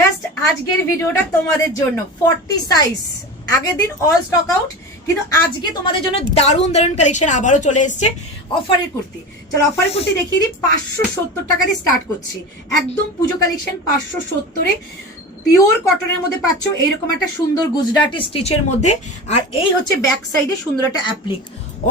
Just আজকের ভিডিওটা তোমাদের জন্য 40 সাইজ আগের দিন অল স্টক আউট, কিন্তু আজকে তোমাদের জন্য দারুণ দারুণ কালেকশন আবারও চলে এসছে। অফারের কুর্তি, চলো অফারের কুর্তি দেখিয়ে দিই। 570 টাকা দিয়ে স্টার্ট করছি, একদম পুজো কালেকশন। 570-এ পিওর কটনের মধ্যে পাচ্ছ এইরকম একটা সুন্দর গুজরাটি স্টিচের মধ্যে। আর এই হচ্ছে ব্যাক সাইডে সুন্দর একটা অ্যাপ্লিক,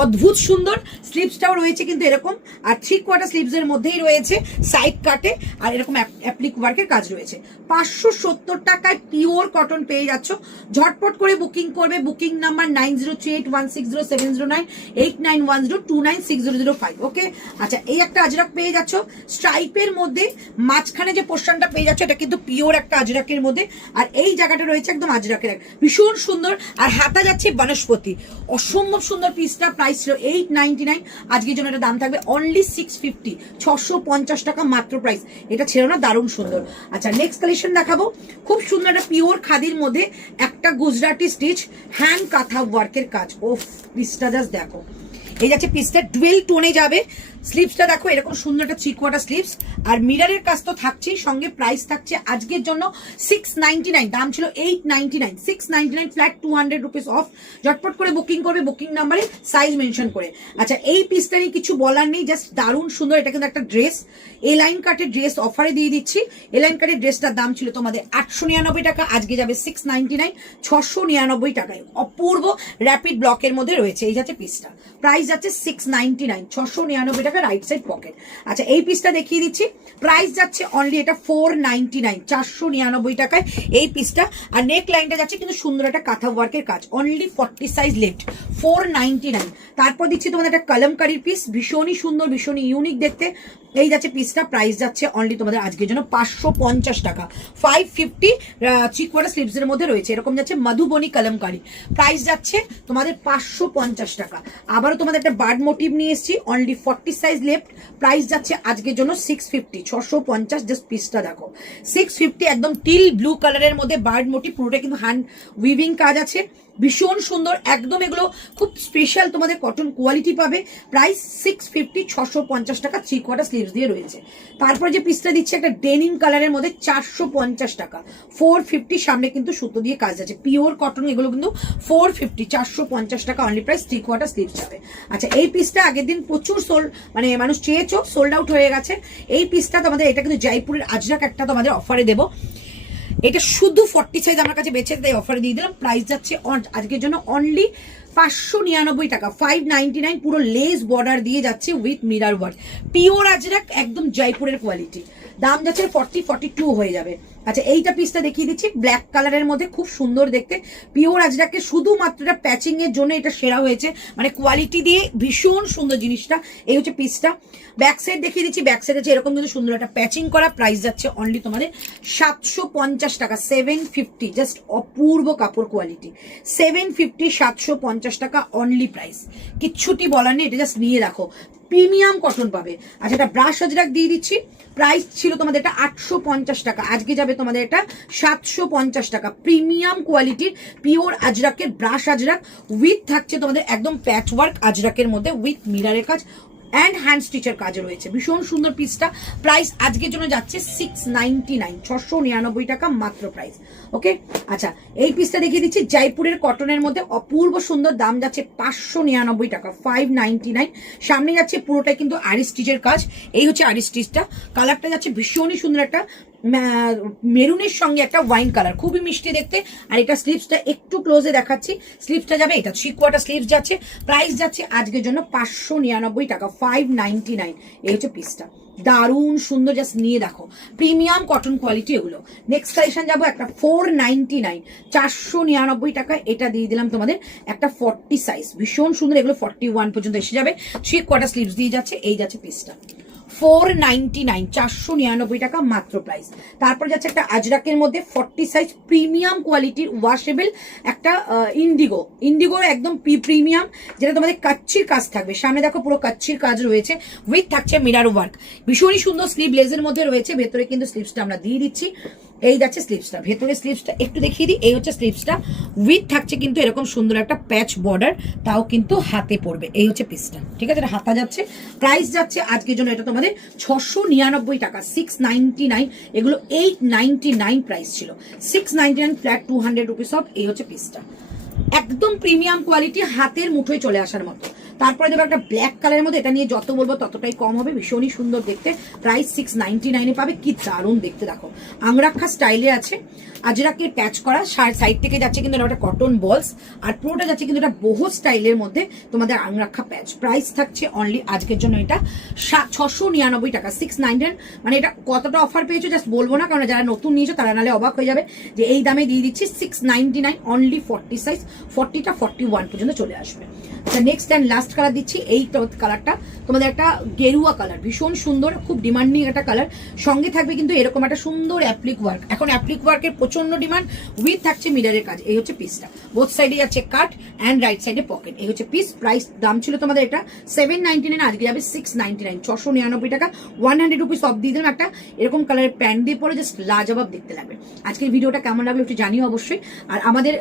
অদ্ভুত সুন্দর। স্লিভসটাও রয়েছে কিন্তু এরকম, আর 3/4 স্লিভস এর মধ্যেই রয়েছে সাইড কাটে, আর এরকম অ্যাপ্লিক ওয়ার্কের কাজ রয়েছে। 570 টাকায় পিওর কটন পেয়ে যাচ্ছ। ঝটপট করে বুকিং করবে। Booking number 9038160709 8910296005। ওকে, আচ্ছা এই একটা আজরাক পেয়ে যাচ্ছ স্ট্রাইপের মধ্যে। মাঝখানে যে পোর্শনটা পেয়ে যাচ্ছ এটা কিন্তু পিওর একটা আজরাকের মধ্যে, আর এই জায়গাটা রয়েছে একদম আজরাকের, ভীষণ সুন্দর। আর হাতা যাচ্ছে বনস্পতি, অসম্ভব সুন্দর পিসটা। প্রাইস ছিল 899, আজকের জন্য এটা দাম থাকবে অনলি 650, 650 টাকা মাত্র প্রাইস। এটা ছিল না দারুণ সুন্দর। আচ্ছা নেক্সট কালেকশন দেখাবো, খুব সুন্দর একটা পিওর খাদির মধ্যে একটা গুজরাটি স্টিচ হ্যান্ড কাঁথা ওয়ার্কের কাজ। ওফ, পিসটা জাস্ট দেখো, এই যাচ্ছে পিসটা ডুয়েল টোনে যাবে। স্লিভসটা দেখো এরকম সুন্দর একটা 3/4 স্লিভস, আর মিররের কাজ তো থাকছেই, সঙ্গে প্রাইস থাকছে আজকের জন্য 699, দাম ছিল 899, 699 ফ্ল্যাট 200 রুপিস অফ। ঝটপট করে বুকিং করবে বুকিং নাম্বারে সাইজ মেনশন করে। আচ্ছা এই পিসটা নিয়ে কিছু বলার নেই, জাস্ট দারুণ সুন্দর। এটা কিন্তু একটা ড্রেস, এ লাইন কাটের ড্রেস অফারে দিয়ে দিচ্ছি। এ লাইন কাটের ড্রেসটার দাম ছিল তোমাদের 899 টাকা, আজকে যাবে 699, 699 টাকায়। অপূর্ব র্যাপিড ব্লকের মধ্যে রয়েছে। এই যাচ্ছে পিসটা, প্রাইস যাচ্ছে 699, 699 টাকা, রাইট সাইড পকেট। আচ্ছা এই পিসটা দেখিয়ে দিচ্ছি, প্রাইস যাচ্ছে অনলি এটা 499, 499 টাকায় এই পিসটা। আর নেক লাইনটা যাচ্ছে কিন্তু সুন্দর একটা কাঁথা ওয়ার্কের কাজ, অনলি 40 সাইজ লেফট, 499। তারপর দিচ্ছি তোমাদের একটা কলমকারির পিস, ভীষণই সুন্দর, ভীষণই ইউনিক দেখতে। এই যাচ্ছে পিসটা, প্রাইস যাচ্ছে অনলি তোমাদের আজকের জন্য 550 টাকা, 550 3/4 স্লিভস এর মধ্যে রয়েছে। এরকম যাচ্ছে মধুবনী কলমকারি, প্রাইস যাচ্ছে তোমাদের 550 টাকা। আবারও তোমাদের একটা বার্ড মোটিভ নিয়ে এসেছি, অনলি 40 সাইজ লেফট, প্রাইস যাচ্ছে আজকের জন্য 650, 650। জাস্ট পিসটা দেখো 650, একদম টিল ব্লু কালারের মধ্যে বার্ড মোটিভ, পুরোটা কিন্তু হ্যান্ড উইভিং কাজ আছে, ভীষণ সুন্দর একদম। এগুলো খুব স্পেশাল তোমাদের কটন কোয়ালিটি পাবে। প্রাইস 650, 650 টাকা, 3/4 স্লিভস দিয়ে রয়েছে। তারপর যে পিসটা দিচ্ছে একটা ডেনিম কালারের মধ্যে 450 টাকা, 450, সামনে কিন্তু সুতো দিয়ে কাজ আছে, পিওর কটন এগুলো কিন্তু 450, 450 টাকা অনলি প্রাইস, 3/4 স্লিভস যাবে। আচ্ছা এই পিসটা আগের দিন প্রচুর মানে মানুষ চেয়েছো, সোল্ড আউট হয়ে গেছে। এই পিসটা তোমাদের, এটা কিন্তু জয়পুরের আজরাক একটা তোমাদের অফারে দেবো। এটা শুধু 40 সাইজ আমার কাছে বেঁচে, তাই অফারে দিয়ে দিলাম। প্রাইস যাচ্ছে আজকের জন্য অনলি 599 টাকা, 599, পুরো লেস বর্ডার দিয়ে যাচ্ছে with mirror work, pure Ajrak, একদম জয়পুরের কোয়ালিটি। দাম যাচ্ছে 40, 42 হয়ে যাবে। আচ্ছা এইটা পিসটা দেখিয়ে দিচ্ছি, ব্ল্যাক কালারের মধ্যে, খুব সুন্দর দেখতে, পিওর আজরাকে শুধুমাত্র প্যাচিং এর জন্য এটা সেরা হয়েছে, মানে কোয়ালিটি দিয়ে ভীষণ সুন্দর জিনিসটা। এই হচ্ছে পিসটা। ব্যাক সাইড দেখিয়ে দিচ্ছি, ব্যাক সাইড আছে এরকম কিন্তু সুন্দর একটা প্যাচিং করা। প্রাইস যাচ্ছে অনলি তোমাদের 750 টাকা, 750, জাস্ট অপূর্ব কাপড় কোয়ালিটি, 750, 750 টাকা অনলি প্রাইস। কিচ্ছুটি বলার নেই, এটা জাস্ট নিয়ে রাখো, প্রিমিয়াম কটন পাবে। আচ্ছা এটা ব্রাশ আজরাক দিয়ে দিচ্ছি, প্রাইস ছিল তোমাদের এটা 850 টাকা, আজকে যাবে তোমাদের এটা 750 টাকা। প্রিমিয়াম কোয়ালিটির পিওর আজরাকের ব্রাশ আজরাক, উইথ থাকছে তোমাদের একদম প্যাচ ওয়ার্ক আজরাকের মধ্যে উইথ মিরারের কাজ অ্যান্ড হ্যান্ড স্টিচের কাজ রয়েছে। ভীষণ সুন্দর পিসটা। প্রাইস আজকের জন্য যাচ্ছে 699, 699 টাকা মাত্র প্রাইস। ওকে, আচ্ছা এই পিসটা দেখিয়ে দিচ্ছি, জয়পুরের কটনের মধ্যে অপূর্ব সুন্দর, দাম যাচ্ছে 599 টাকা, 599। সামনে যাচ্ছে পুরোটাই কিন্তু আরি স্টিচের কাজ। এই হচ্ছে আরি স্টিচটা, কালারটা যাচ্ছে ভীষণই সুন্দর, একটা মেরুনের সঙ্গে একটা ওয়াইন কালার, খুবই মিষ্টি দেখতে। আর এটা স্লিভসটা একটু ক্লোজে দেখাচ্ছি, স্লিভসটা যাবে এটা 3/4 স্লিভস যাচ্ছে। প্রাইস যাচ্ছে আজকের জন্য 599 টাকা, 599। এই হচ্ছে পিসটা, দারুণ সুন্দর, জাস্ট নিয়ে দেখো, প্রিমিয়াম কটন কোয়ালিটি এগুলো। নেক্সট কালেকশন যাবো একটা 499, 499 টাকা, এটা দিয়ে দিলাম তোমাদের একটা 40 সাইজ, ভীষণ সুন্দর। এগুলো 41 পর্যন্ত এসে যাবে, 3/4 স্লিভস দিয়ে যাচ্ছে। এই যাচ্ছে পিসটা, 499, 499 টাকা মাত্র প্রাইস। তারপর যাচ্ছে একটা আজরাকের মধ্যে 40 সাইজ, প্রিমিয়াম কোয়ালিটির ওয়াশেবল একটা ইন্ডিগোর একদম প্রিমিয়াম, যেটা তোমাদের কাচ্চির কাজ থাকবে। সামনে দেখো পুরো কাচ্চির কাজ রয়েছে, উইথ থাকছে মিরার ওয়ার্ক, ভীষণই সুন্দর। স্লিভ লেজের মধ্যে রয়েছে, ভেতরে কিন্তু স্লিভসটা আমরা দিয়ে দিচ্ছি। এই যাচ্ছে স্লিভসটা, ভেতরে স্লিভসটা একটু দেখিয়ে দিই। এই হচ্ছে স্লিভসটা, উইথ থাকছে কিন্তু এরকম সুন্দর একটা প্যাচ বর্ডার, তাও কিন্তু হাতে পড়বে। এই হচ্ছে পিসটা, ঠিক আছে, এটা হাতা যাচ্ছে। প্রাইস যাচ্ছে আজকের জন্য এটা তোমাদের 699 টাকা, 699। এগুলো 899 প্রাইস ছিল, 699 ফ্ল্যাট 200 রুপিস অফ। এই হচ্ছে পিসটা, একদম প্রিমিয়াম কোয়ালিটি, হাতের মুঠোয় চলে আসার মতো। তারপরে দেখো একটা ব্ল্যাক কালারের মধ্যে, এটা নিয়ে যত বলবো ততটাই কম হবে, ভীষণই সুন্দর দেখতে। প্রাইস 699 পাবে, কি দারুণ দেখতে দেখো, আংরাক্ষা স্টাইলে আছে, আজরাকের প্যাচ করা, সাইড থেকে যাচ্ছে কিন্তু একটা কটন বলস, আর পুরোটা যাচ্ছে কিন্তু এটা বহু স্টাইলের মধ্যে তোমাদের আংরাক্ষা প্যাচ। প্রাইস থাকছে অনলি আজকের জন্য এটা 699 টাকা, 699। মানে এটা কতটা অফার পেয়েছো জাস্ট বলবো না, কারণ যারা নতুন নিয়েছো তারা নাহলে অবাক হয়ে যাবে যে এই দামে দিয়ে দিচ্ছি। 699 অনলি, 40 সাইজ, 40টা 41 পর্যন্ত চলে আসবে। নেক্সট অ্যান্ড লাস্ট কালার দিচ্ছি, এই কালারটা তোমাদের একটা গেরুয়া কালার, ভীষণ সুন্দর, খুব ডিমান্ডিং একটা কালার। সঙ্গে থাকবে কিন্তু এরকম একটা সুন্দর অ্যাপ্লিক ওয়ার্ক, এখন অ্যাপ্লিক ওয়ার্কের প্রচন্ড ডিমান্ড, উইথ থাকছে মিররের কাজ। এই হচ্ছে পিসটা, বোথ সাইডে যাচ্ছে কাট অ্যান্ড রাইট সাইডে পকেট। এই হচ্ছে পিস। প্রাইস দাম ছিল তোমাদের এটা 799, আজকে যাবে 699, 699 টাকা, 100 রুপিস অফ দিয়ে দিলাম। একটা এরকম কালারের প্যান্ট দিয়ে পরে জাস্ট লাজবাব দেখতে লাগবে। আজকের ভিডিওটা কেমন লাগবে একটু জানিও অবশ্যই। আর আমাদের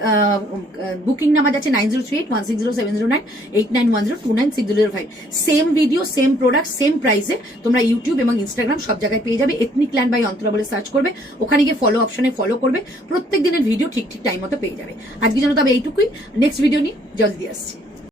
বুকিং নাম্বার যাচ্ছে 9038160709, 8910296005। Same video, same product, same প্রাইসে তোমরা ইউটিউব এবং ইনস্টাগ্রাম সব জায়গায় পেয়ে যাবে। এথনিক ল্যান্ড বাই অন্তরা বলে সার্চ করবে, ওখানে গিয়ে ফলো অপশনে ফলো করবে, প্রত্যেক দিনের ভিডিও ঠিক টাইম মতো পেয়ে যাবে। আজকে জন্য তবে এইটুকুই, নেক্সট ভিডিও নিয়ে জলদি আসছি।